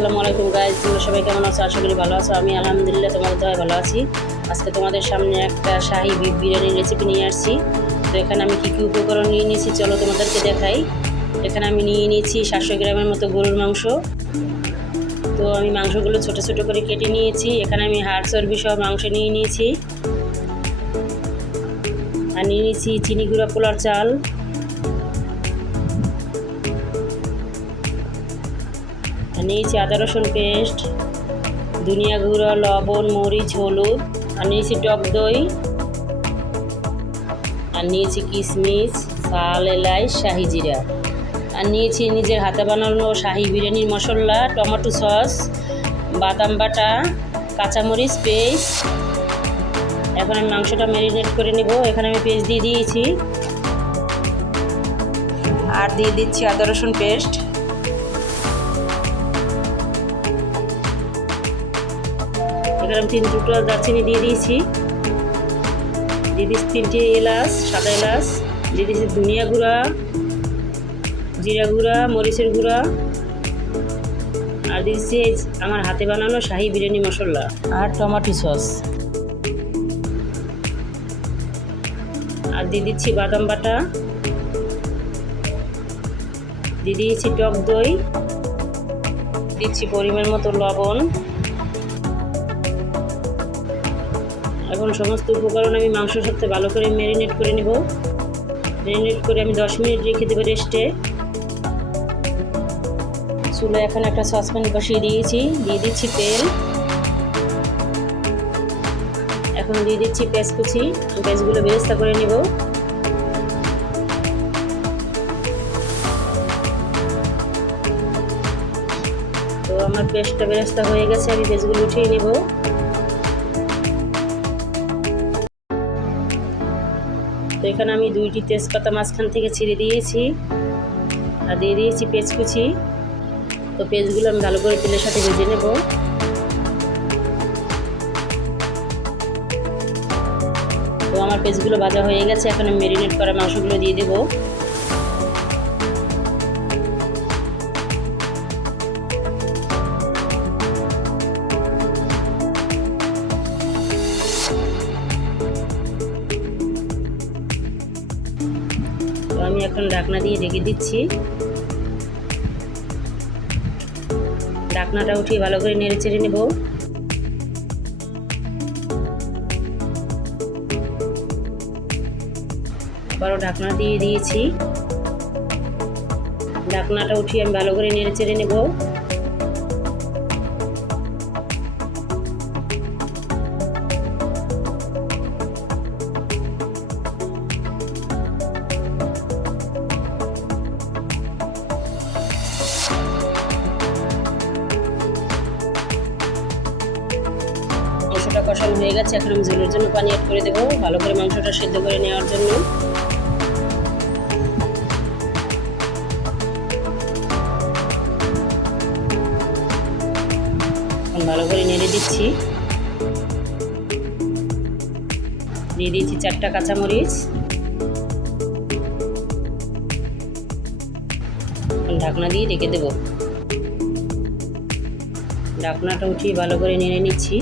আসসালামু আলাইকুম গাইস, তোমরা সবাই কেমন আছো? আশা করি ভালো আছো। আমি আলহামদুলিল্লাহ তোমাদের দয়ায় ভালো আছি। আজকে তোমাদের সামনে একটা শাহী বিফ বিরিয়ানির রেসিপি নিয়ে আসছি। তো এখানে আমি কী কী উপকরণ নিয়ে নিয়েছি চলো তোমাদেরকে দেখাই। এখানে আমি নিয়ে নিয়েছি 700 গ্রামের মতো গরুর মাংস। তো আমি মাংসগুলো ছোট ছোট করে কেটে নিয়েছি। এখানে আমি হাড় চর্বি সহ মাংস নিয়ে নিয়েছি। আর নিয়ে নিয়েছি চিনি গুঁড়া পোলার চাল, নিয়েছি আদা রসুন পেস্ট, ধনিয়া গুঁড়ো, লবণ, মরিচ, হলুদ, আর নিয়েছি টক দই, আর নিয়েছি কিশমিশ, ঝাল, এলাচ, শাহি জিরা, আর নিয়েছি নিজের হাতে বানানো শাহি বিরিয়ানির মশলা, টমেটো সস, বাদাম বাটা, কাঁচামরিচ পেস্ট। এখন আমি মাংসটা ম্যারিনেট করে নেব। এখানে আমি পেস্ট দিয়ে দিয়েছি আর দিয়ে দিচ্ছি আদা রসুন পেস্ট। এখানে আমি 3 টুকরা দারচিনি দিয়ে দিয়েছি, দিয়ে দিচ্ছি 3টে এলাচ, সাদা এলাচ, দিয়ে দিচ্ছি ধনিয়া গুঁড়া, জিরা গুঁড়া, মরিচের গুঁড়া, আর দিচ্ছি আমার হাতে বানানো শাহি বিরিয়ানি মশলা আর টমেটো সস, আর দিয়ে দিচ্ছি বাদাম বাটা, দিয়ে দিয়েছি টক দই, দিচ্ছি পরিমাণ মতো লবণ। এখন সমস্ত উপকরণ আমি মাংসের সাথে ভালো করে ম্যারিনেট করে নেব। ম্যারিনেট করে আমি 10 মিনিট রেখে দেবো রেস্টে। চুলায় এখন একটা সসপ্যান বসিয়ে দিয়েছি, দিয়ে দিচ্ছি তেল। এখন দিয়ে দিচ্ছি পেঁয়াজ কুচি, পেঁয়াজগুলো বেরেস্তা করে নেব। তো আমার পেঁয়াজটা বেরেস্তা হয়ে গেছে, আমি পেঁয়াজগুলো উঠিয়ে নেব। তো এখানে আমি 2টি তেজপাতা মাঝখান থেকে ছিঁড়ে দিয়েছি আর দিয়ে দিয়েছি পেঁয়াজ কুচি। তো পেঁয়াজগুলো আমি ভালো করে তেলের সাথে ভেজে নেব। তো আমার পেঁয়াজগুলো ভাজা হয়ে গেছে, এখন আমি ম্যারিনেট করা মাংসগুলো দিয়ে দেব। আমি এখন ঢাকনা দিয়ে ঢেকে দিচ্ছি। ঢাকনাটা উঠিয়ে ভালো করে নেড়ে চেড়ে নেব। আবারও ঢাকনা দিয়ে দিয়েছি। ঢাকনাটা উঠিয়ে আমি ভালো করে নেড়ে চেড়ে নেব। মাংসটা কষানো হয়ে গেছে, এখন আমি ঝোলের জন্য পানি অ্যাড করে দেবো ভালো করে মাংসটা সিদ্ধ করে নেওয়ার জন্য। ভালো করে নেড়ে দিচ্ছি। দিয়ে দিচ্ছি 4টা কাঁচামরিচ। ঢাকনা দিয়ে ঢেকে দেব। ঢাকনাটা উঠিয়ে ভালো করে নেড়ে নিচ্ছি।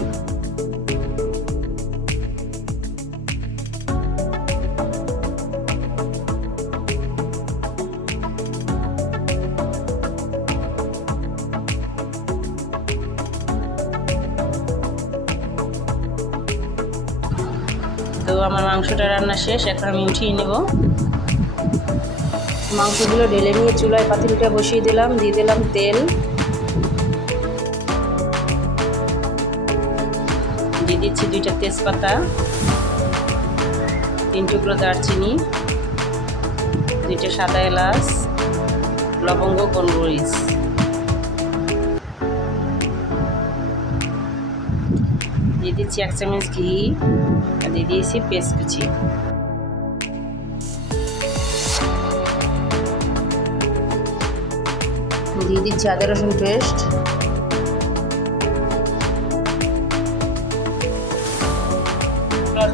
তো আমার মাংসটা রান্না শেষ, এখন আমি উঠিয়ে নেব। মাংসগুলো ঢেলে নিয়ে চুলায় পাতিলটা বসিয়ে দিলাম, দিয়ে দিলাম তেল, দিয়ে দিচ্ছি 2টা তেজপাতা, 3 টুকরো দারচিনি, 2টা সাদা এলাচ, লবঙ্গ, গোলমরিচ, দিয়ে দিচ্ছি 1 চামচ ঘি, আর দিয়ে দিয়েছি পেঁয়াজ কুচি। দিয়ে দিচ্ছি আদা রসুন পেস্ট,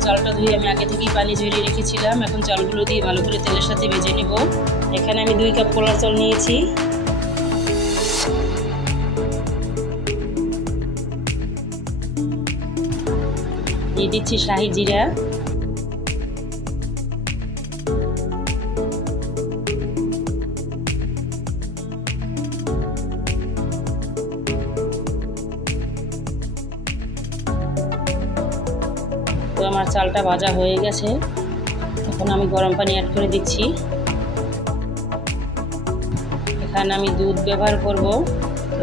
চালটা ধুয়ে আমি আগে থেকেই পানি ঝরিয়ে রেখেছিলাম। এখন চালগুলো দিয়ে ভালো করে তেলের সাথে ভেজে নেব। এখানে আমি 2 কাপ পোলার চাল নিয়েছি। দিয়ে দিচ্ছি শাহি জিরা, তো আমার চালটা ভাজা হয়ে গেছে। এখন আমি গরম পানি অ্যাড করে দিচ্ছি। এখানে আমি দুধ ব্যবহার করব।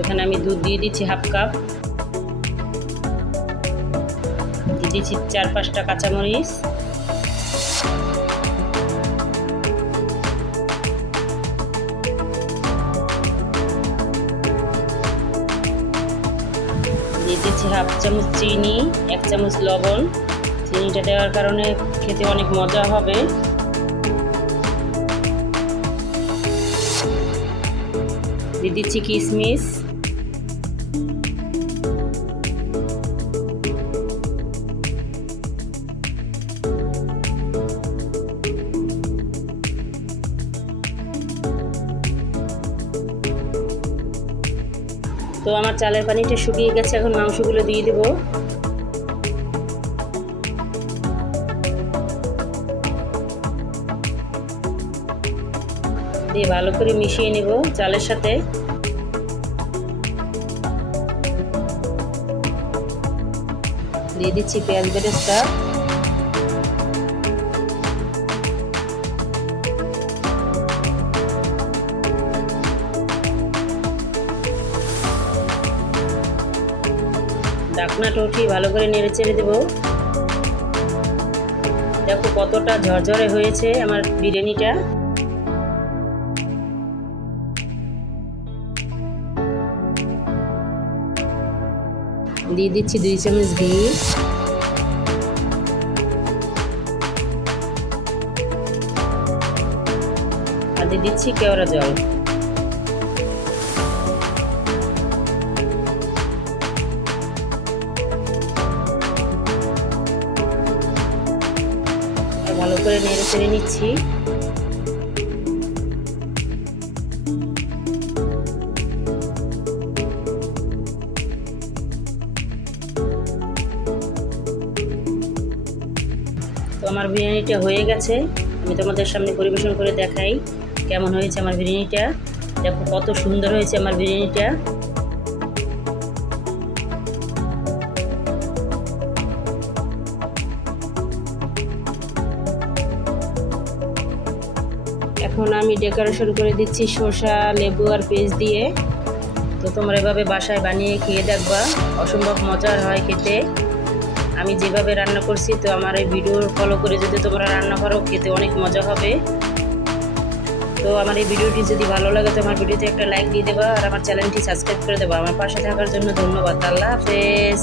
এখানে আমি দুধ দিয়ে দিচ্ছি হাফ কাপ, দিয়ে দিচ্ছি 4-5টা কাঁচামরিচ, দিয়ে দিচ্ছি হাফ চামচ চিনি, 1 চামচ লবণ। চিনিটা দেওয়ার কারণে খেতে অনেক মজা হবে। দিয়ে দিচ্ছি কিশমিশ, তো আমার চালের পানিটা শুকিয়ে গেছে। এখন মাংসগুলো দিয়ে দেব। দিয়ে ভালো করে মিশিয়ে নেব চালের সাথে। দিয়ে দিচ্ছি পেঁয়াজ বেরেস্তা, ঢাকনাটা উঠিয়ে ভালো করে নেড়ে চেড়ে দেবো। দেখো কতটা ঝরঝরে হয়েছে আমার বিরিয়ানিটা। দিয়ে দিচ্ছি 2 চামচ ঘি, আর দিয়ে দিচ্ছি কেওড়া জল। ভালো করে নেড়ে চেড়ে নিচ্ছি। তো আমার বিরিয়ানিটা হয়ে গেছে। আমি তোমাদের সামনে পরিবেশন করে দেখাই কেমন হয়েছে আমার বিরিয়ানিটা। দেখো কত সুন্দর হয়েছে আমার বিরিয়ানিটা। এখন আমি ডেকোরেশন করে দিচ্ছি শসা, লেবু আর পেঁয়াজ দিয়ে। তো তোমরা এভাবে বাসায় বানিয়ে খেয়ে দেখবা, অসম্ভব মজার হয় খেতে। আমি যেভাবে রান্না করছি, তো আমার এই ভিডিও ফলো করে যদি তোমরা রান্না করো, খেতে অনেক মজা হবে। তো আমার এই ভিডিওটি যদি ভালো লাগে তো আমার ভিডিওতে একটা লাইক দিয়ে দেবা, আর আমার চ্যানেলটি সাবস্ক্রাইব করে দেবা। আমার পাশে থাকার জন্য ধন্যবাদ। আল্লাহ হাফেজ।